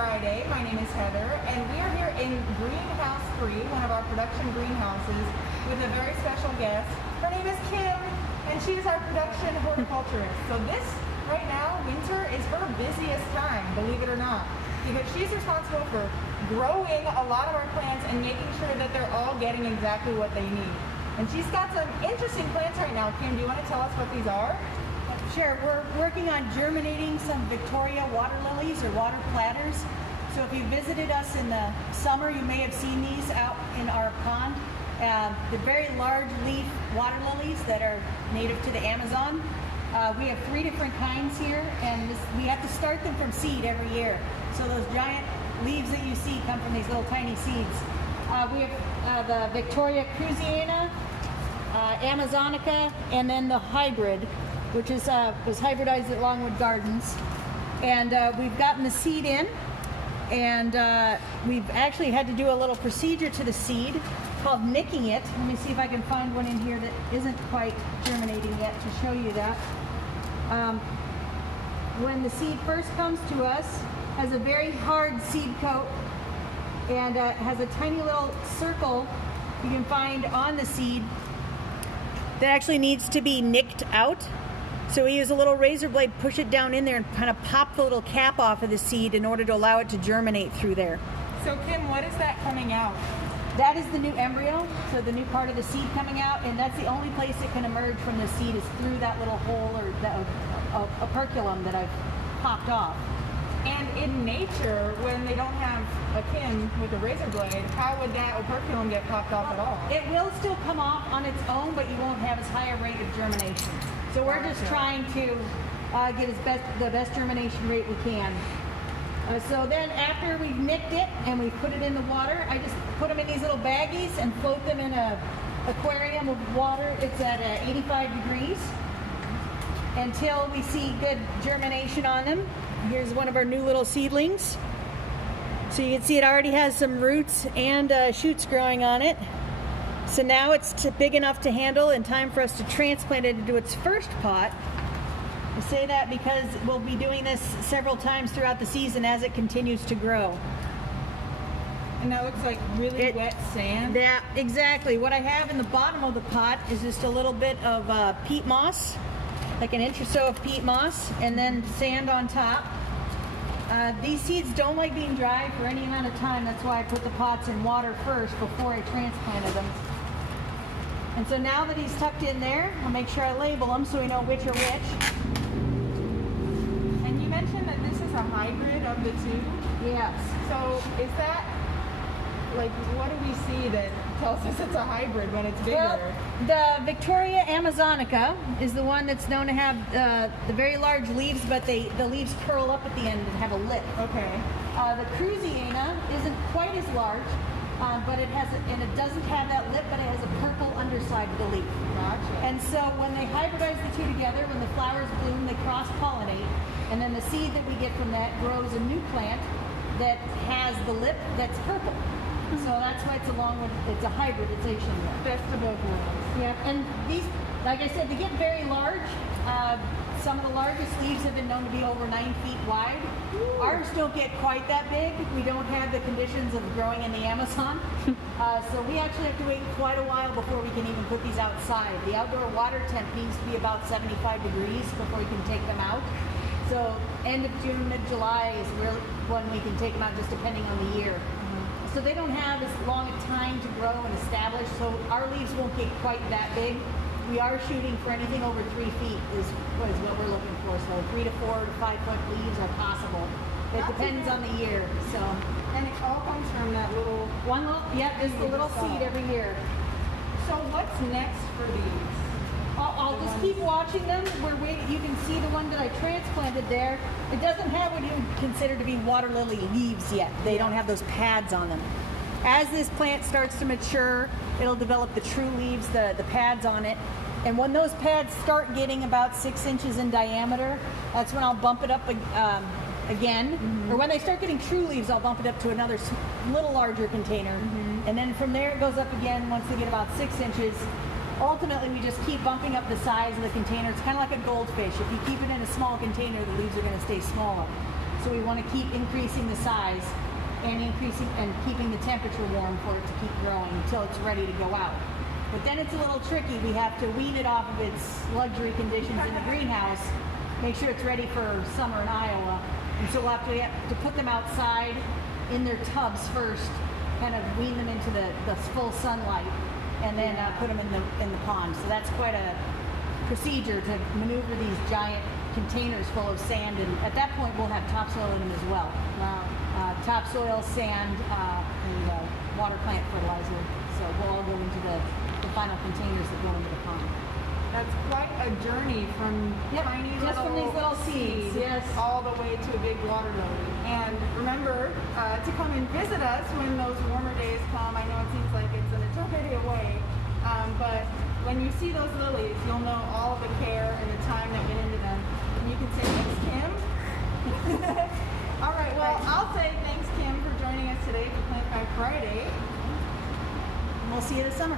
Friday. My name is Heather, and we are here in Greenhouse 3, one of our production greenhouses, with a very special guest. Her name is Kim, and she is our production horticulturist. So this, right now, winter is her busiest time, believe it or not, because she's responsible for growing a lot of our plants and making sure that they're all getting exactly what they need. And she's got some interesting plants right now. Kim, do you want to tell us what these are? Sure, we're working on germinating some Victoria waterlilies or water platters. So if you visited us in the summer, you may have seen these out in our pond. The very large leaf waterlilies that are native to the Amazon. We have 3 different kinds here, and we have to start them from seed every year. So those giant leaves that you see come from these little tiny seeds. We have the Victoria cruziana, Amazonica, and then the hybrid, which is was hybridized at Longwood Gardens. And we've gotten the seed in, and we've actually had to do a little procedure to the seed called nicking it. Let me see if I can find one in here that isn't quite germinating yet to show you that. When the seed first comes to us, has a very hard seed coat, and has a tiny little circle you can find on the seed that actually needs to be nicked out. So we use a little razor blade, push it down in there, and kind of pop the little cap off of the seed in order to allow it to germinate through there. So Kim, what is that coming out? That is the new embryo, so the new part of the seed coming out, and that's the only place it can emerge from the seed is through that little hole or that operculum that I've popped off. And in nature, when they don't have a Kim with a razor blade, how would that operculum get popped off at all? It will still come off on its own, but you won't have as high a rate of germination. So we're just trying to get the best germination rate we can. So then after we've nicked it and we've put it in the water, I just put them in these little baggies and float them in a aquarium of water. It's at 85 degrees until we see good germination on them. Here's one of our new little seedlings. So you can see it already has some roots and shoots growing on it. So now it's big enough to handle and time for us to transplant it into its first pot. I say that because we'll be doing this several times throughout the season as it continues to grow. And that looks like really wet sand. Yeah, exactly. What I have in the bottom of the pot is just a little bit of peat moss, like an inch or so of peat moss, and then sand on top. These seeds don't like being dry for any amount of time. That's why I put the pots in water first before I transplanted them. And so now that he's tucked in there, I'll make sure I label them so we know which are which. And you mentioned that this is a hybrid of the two? Yes. So is that, like, what do we see that tells us it's a hybrid when it's bigger? Well, the Victoria Amazonica is the one that's known to have the very large leaves, but the leaves curl up at the end and have a lip. Okay. The cruziana isn't quite as large, but it doesn't have that lip, but it has a purple underside of the leaf. Gotcha. And so when they hybridize the two together, when the flowers bloom, they cross-pollinate, and then the seed that we get from that grows a new plant that has the lip that's purple. So that's why it's a hybridization. Best of both worlds. Yeah, and these, like I said, they get very large. Some of the largest leaves have been known to be over 9 feet wide. Ooh. Ours don't get quite that big. We don't have the conditions of growing in the Amazon. So we actually have to wait quite a while before we can even put these outside. The outdoor water temp needs to be about 75 degrees before we can take them out. So end of June, mid-July is really when we can take them out, just depending on the year. So they don't have as long a time to grow and establish, so our leaves won't get quite that big. We are shooting for anything over 3 feet is what we're looking for. So 3 to 4 to 5 foot leaves are possible. It depends on the year. So, and it all comes from that little there's the little seed every year. So what's next for these? I'll just keep watching them. We're waiting. You can see the one that I transplanted there. It doesn't have what you would consider to be water lily leaves yet. They don't have those pads on them. As this plant starts to mature, it'll develop the true leaves, the pads on it. And when those pads start getting about 6 inches in diameter, that's when I'll bump it up again. Mm-hmm. Or when they start getting true leaves, I'll bump it up to another little larger container. Mm-hmm. And then from there it goes up again once they get about 6 inches. Ultimately, we just keep bumping up the size of the container. It's kind of like a goldfish. If you keep it in a small container, the leaves are going to stay smaller. So we want to keep increasing the size and increasing and keeping the temperature warm for it to keep growing until it's ready to go out. But then it's a little tricky. We have to wean it off of its luxury conditions in the greenhouse, make sure it's ready for summer in Iowa. And so we'll have to put them outside in their tubs first, kind of wean them into the full sunlight, and then put them in the pond. So that's quite a procedure to maneuver these giant containers full of sand, and at that point we'll have topsoil in them as well. Wow. Topsoil, sand, and water plant fertilizer. So we'll all go into the final containers that go into the pond. That's quite a journey from tiny just from these little seeds, yes, all the way to a big water lily. And remember to come and visit us when those warmer days come. I know it seems like it's an eternity away, but when you see those lilies, you'll know all of the care and the time that went into them. And you can say, thanks, Kim. All right, well, I'll say thanks, Kim, for joining us today for Plant Back Friday. And we'll see you this summer.